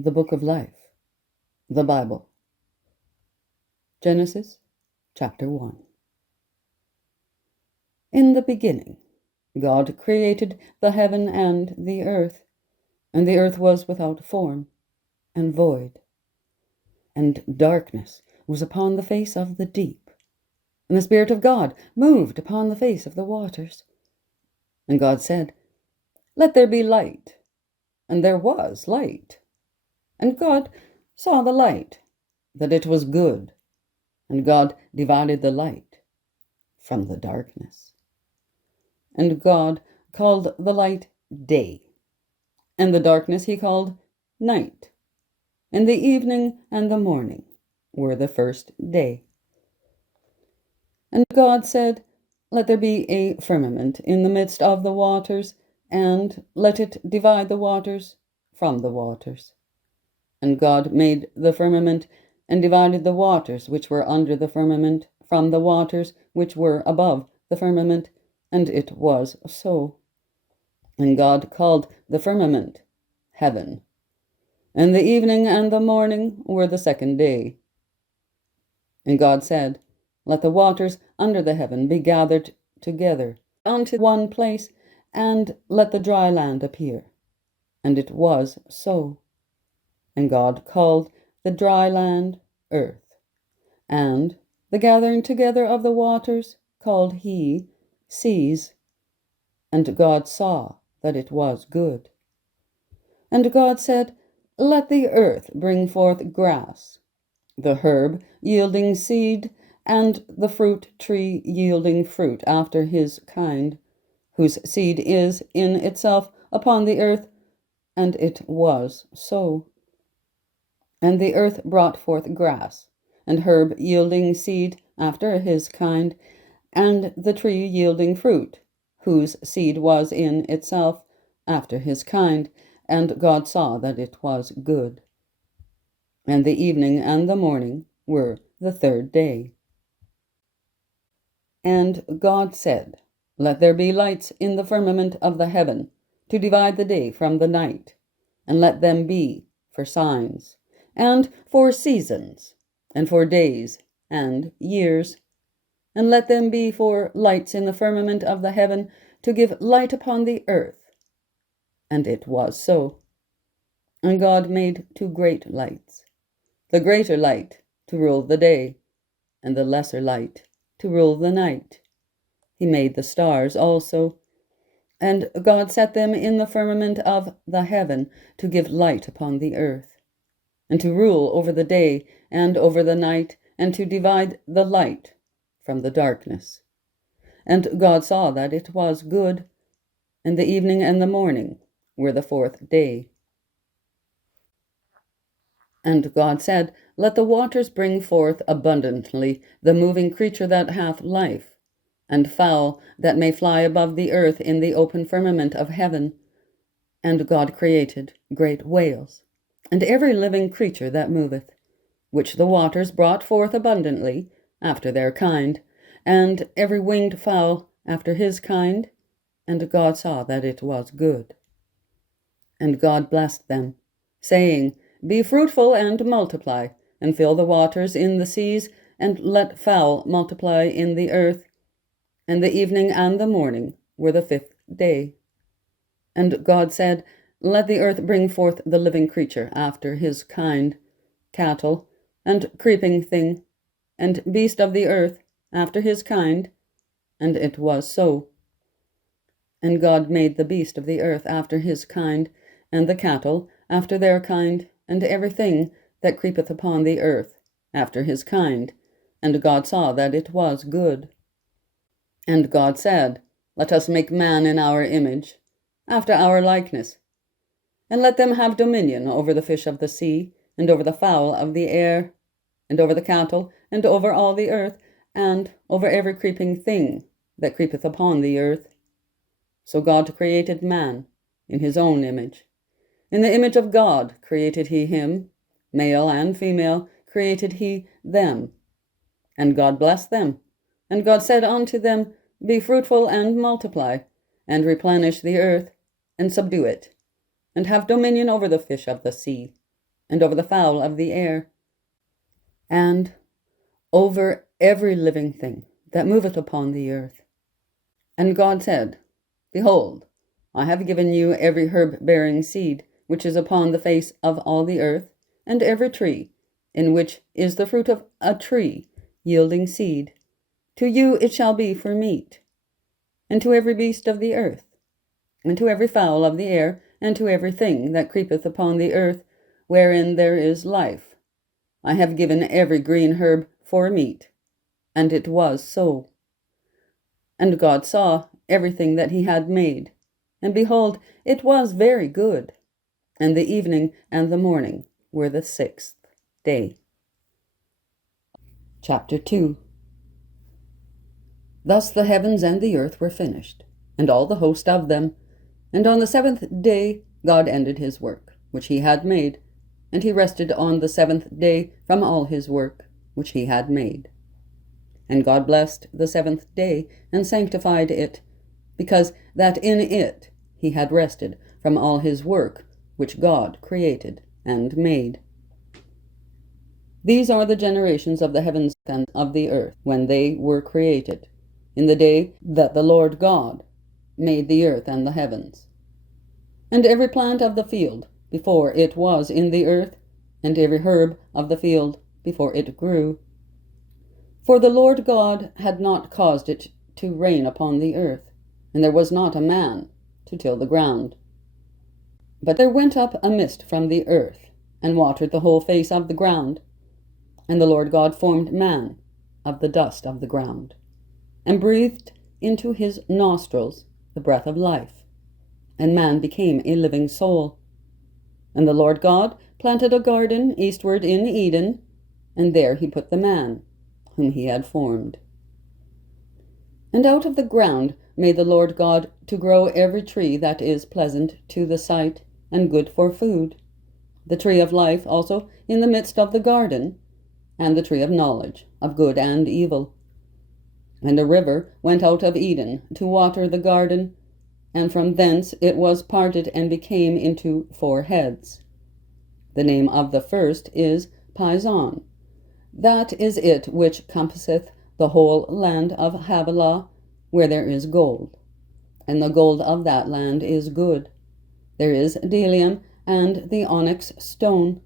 The Book of Life, the Bible. Genesis, Chapter 1. In the beginning, God created the heaven and the earth was without form and void, and darkness was upon the face of the deep, and the Spirit of God moved upon the face of the waters. And God said, "Let there be light," and there was light. And God saw the light, that it was good, and God divided the light from the darkness. And God called the light day, and the darkness he called night. And the evening and the morning were the first day. And God said, "Let there be a firmament in the midst of the waters, and let it divide the waters from the waters." And God made the firmament, and divided the waters which were under the firmament from the waters which were above the firmament, and it was so. And God called the firmament heaven. And the evening and the morning were the second day. And God said, "Let the waters under the heaven be gathered together unto one place, and let the dry land appear." And it was so. And God called the dry land earth, and the gathering together of the waters called he seas. And God saw that it was good. And God said, "Let the earth bring forth grass, the herb yielding seed, and the fruit tree yielding fruit after his kind, whose seed is in itself upon the earth." And it was so. And the earth brought forth grass, and herb yielding seed after his kind, and the tree yielding fruit, whose seed was in itself after his kind. And God saw that it was good. And the evening and the morning were the third day. And God said, "Let there be lights in the firmament of the heaven, to divide the day from the night, and let them be for signs, and for seasons, and for days and years. And let them be for lights in the firmament of the heaven, to give light upon the earth." And it was so. And God made two great lights, the greater light to rule the day, and the lesser light to rule the night. He made the stars also. And God set them in the firmament of the heaven to give light upon the earth, and to rule over the day and over the night, and to divide the light from the darkness. And God saw that it was good. And the evening and the morning were the fourth day. And God said, "Let the waters bring forth abundantly the moving creature that hath life, and fowl that may fly above the earth in the open firmament of heaven." And God created great whales, and every living creature that moveth, which the waters brought forth abundantly after their kind, and every winged fowl after his kind. And God saw that it was good. And God blessed them, saying, "Be fruitful and multiply, and fill the waters in the seas, and let fowl multiply in the earth." And the evening and the morning were the fifth day. And God said, "Let the earth bring forth the living creature after his kind, cattle, and creeping thing, and beast of the earth after his kind." And it was so. And God made the beast of the earth after his kind, and the cattle after their kind, and everything that creepeth upon the earth after his kind. And God saw that it was good. And God said, "Let us make man in our image, after our likeness, and let them have dominion over the fish of the sea, and over the fowl of the air, and over the cattle, and over all the earth, and over every creeping thing that creepeth upon the earth." So God created man in his own image. In the image of God created he him, male and female created he them. And God blessed them. And God said unto them, "Be fruitful and multiply, and replenish the earth, and subdue it, and have dominion over the fish of the sea, and over the fowl of the air, and over every living thing that moveth upon the earth. And God said, Behold, I have given you every herb-bearing seed which is upon the face of all the earth, and every tree, in which is the fruit of a tree yielding seed. To you it shall be for meat, and to every beast of the earth, and to every fowl of the air, and to every thing that creepeth upon the earth, wherein there is life. I have given every green herb for meat. And it was so. And God saw everything that he had made, and behold, it was very good. And the evening and the morning were the 6th day. Chapter 2. Thus the heavens and the earth were finished, and all the host of them. And on the 7th day God ended his work, which he had made, and he rested on the 7th day from all his work, which he had made. And God blessed the 7th day, and sanctified it, because that in it he had rested from all his work, which God created and made. These are the generations of the heavens and of the earth, when they were created, in the day that the Lord God made the earth and the heavens. And every plant of the field before it was in the earth, and every herb of the field before it grew. For the Lord God had not caused it to rain upon the earth, and there was not a man to till the ground. But there went up a mist from the earth, and watered the whole face of the ground. And the Lord God formed man of the dust of the ground, and breathed into his nostrils the breath of life, and man became a living soul. And the Lord God planted a garden eastward in Eden, and there he put the man whom he had formed. And out of the ground made the Lord God to grow every tree that is pleasant to the sight, and good for food, the tree of life also in the midst of the garden, and the tree of knowledge of good and evil. And a river went out of Eden to water the garden, and from thence it was parted and became into 4 heads. The name of the first is Pison. That is it which compasseth the whole land of Havilah, where there is gold. And the gold of that land is good. There is bdellium and the onyx stone.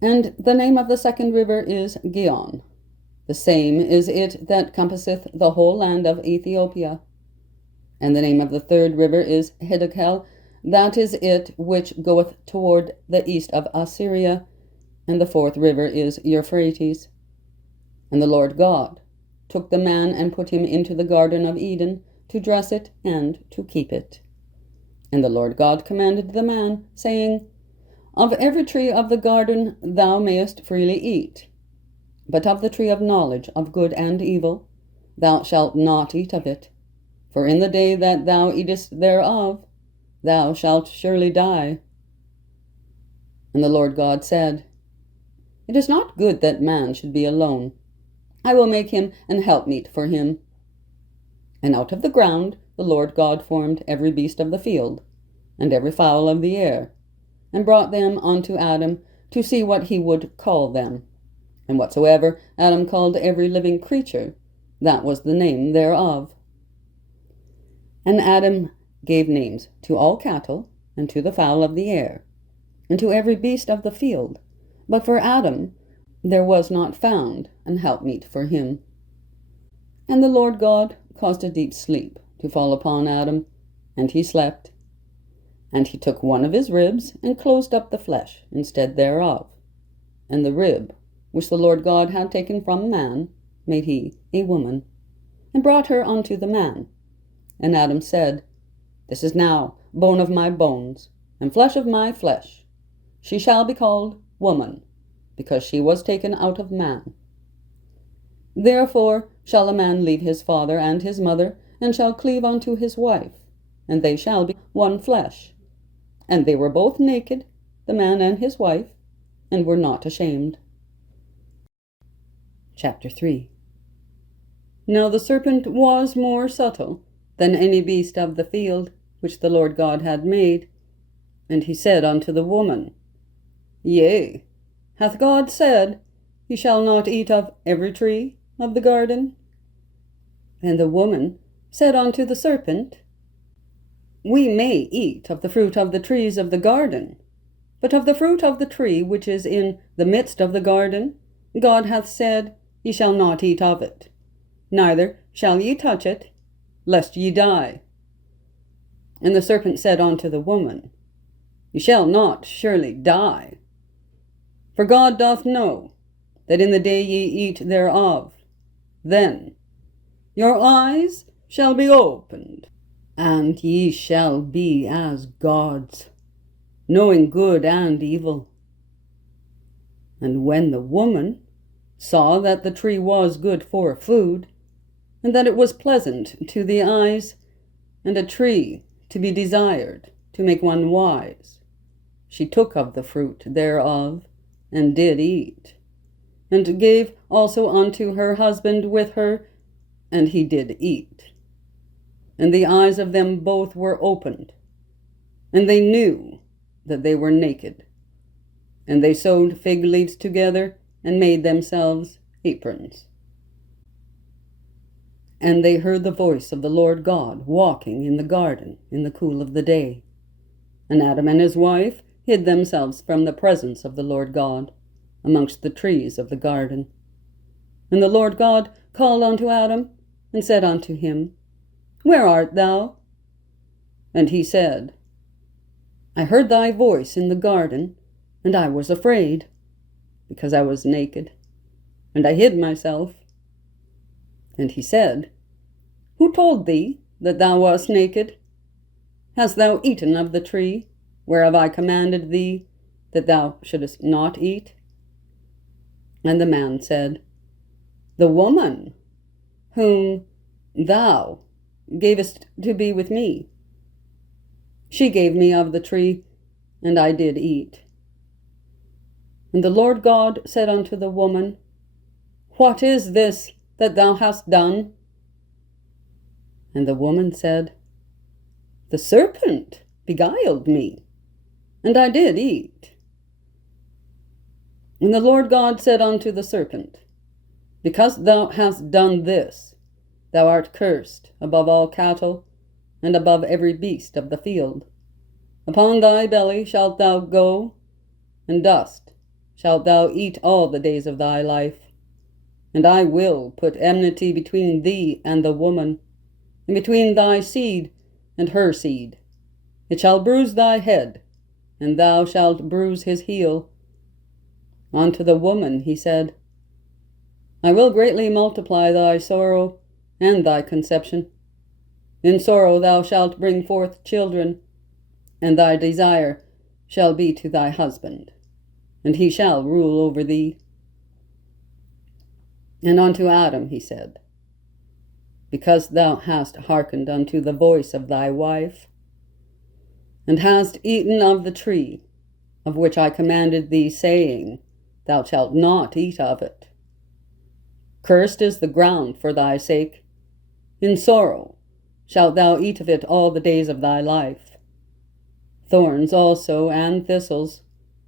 And the name of the second river is Gihon. The same is it that compasseth the whole land of Ethiopia. And the name of the third river is Hiddekel. That is it which goeth toward the east of Assyria. And the fourth river is Euphrates. And the Lord God took the man and put him into the garden of Eden, to dress it and to keep it. And the Lord God commanded the man, saying, Of every tree of the garden thou mayest freely eat, but of the tree of knowledge of good and evil thou shalt not eat of it. For in the day that thou eatest thereof, thou shalt surely die. And the Lord God said, It is not good that man should be alone. I will make him an helpmeet for him. And out of the ground the Lord God formed every beast of the field, and every fowl of the air, and brought them unto Adam, to see what he would call them. And whatsoever Adam called every living creature, that was the name thereof. And Adam gave names to all cattle, and to the fowl of the air, and to every beast of the field. But for Adam there was not found an helpmeet for him. And the Lord God caused a deep sleep to fall upon Adam, and he slept. And he took one of his ribs, and closed up the flesh instead thereof. And the rib which the Lord God had taken from man made he a woman, and brought her unto the man. And Adam said, This is now bone of my bones, and flesh of my flesh. She shall be called woman, because she was taken out of man. Therefore shall a man leave his father and his mother, and shall cleave unto his wife, and they shall be one flesh. And they were both naked, the man and his wife, and were not ashamed. Chapter 3. Now the serpent was more subtle than any beast of the field which the Lord God had made. And he said unto the woman, Yea, hath God said, Ye shall not eat of every tree of the garden? And the woman said unto the serpent, We may eat of the fruit of the trees of the garden, but of the fruit of the tree which is in the midst of the garden, God hath said, Ye shall not eat of it, neither shall ye touch it, lest ye die. And the serpent said unto the woman, Ye shall not surely die. For God doth know that in the day ye eat thereof, then your eyes shall be opened, and ye shall be as gods, knowing good and evil. And when the woman saw that the tree was good for food, and that it was pleasant to the eyes, and a tree to be desired to make one wise, she took of the fruit thereof, and did eat, and gave also unto her husband with her, and he did eat. And the eyes of them both were opened, and they knew that they were naked. And they sewed fig leaves together, and made themselves aprons. And they heard the voice of the Lord God walking in the garden in the cool of the day. And Adam and his wife hid themselves from the presence of the Lord God amongst the trees of the garden. And the Lord God called unto Adam, and said unto him, Where art thou? And he said, I heard thy voice in the garden, and I was afraid, because I was naked, and I hid myself. And he said, Who told thee that thou wast naked? Hast thou eaten of the tree, whereof I commanded thee that thou shouldest not eat? And the man said, The woman whom thou gavest to be with me, she gave me of the tree, and I did eat. And the Lord God said unto the woman, What is this that thou hast done? And the woman said, The serpent beguiled me, and I did eat. And the Lord God said unto the serpent, Because thou hast done this, thou art cursed above all cattle, and above every beast of the field. Upon thy belly shalt thou go, and dust shalt thou eat all the days of thy life. And I will put enmity between thee and the woman, and between thy seed and her seed. It shall bruise thy head, and thou shalt bruise his heel. Unto the woman he said, I will greatly multiply thy sorrow and thy conception. In sorrow thou shalt bring forth children, and thy desire shall be to thy husband, and he shall rule over thee. And unto Adam he said, Because thou hast hearkened unto the voice of thy wife, and hast eaten of the tree of which I commanded thee, saying, Thou shalt not eat of it. Cursed is the ground for thy sake. In sorrow shalt thou eat of it all the days of thy life. Thorns also and thistles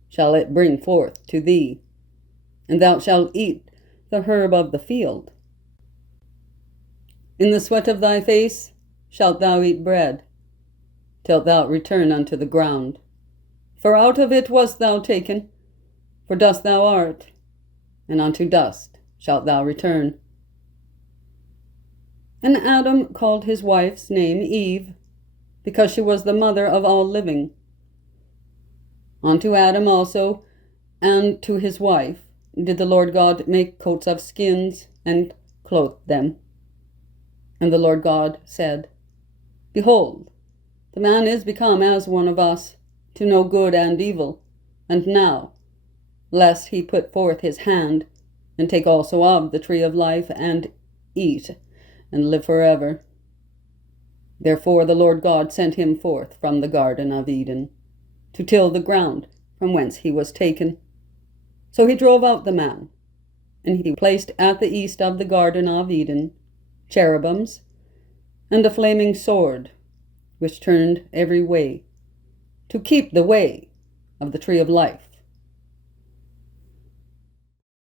shall it bring forth to thee, and thou shalt eat the herb of the field. In the sweat of thy face shalt thou eat bread, till thou return unto the ground. For out of it wast thou taken, for dust thou art, and unto dust shalt thou return. And Adam called his wife's name Eve, because she was the mother of all living. Unto Adam also, and to his wife, did the Lord God make coats of skins, and clothed them. And the Lord God said, Behold, the man is become as one of us, to know good and evil. And now, lest he put forth his hand, and take also of the tree of life, and eat, and live forever. Therefore the Lord God sent him forth from the garden of Eden, to till the ground from whence he was taken. So he drove out the man, and he placed at the east of the garden of Eden cherubims, and a flaming sword, which turned every way, to keep the way of the tree of life.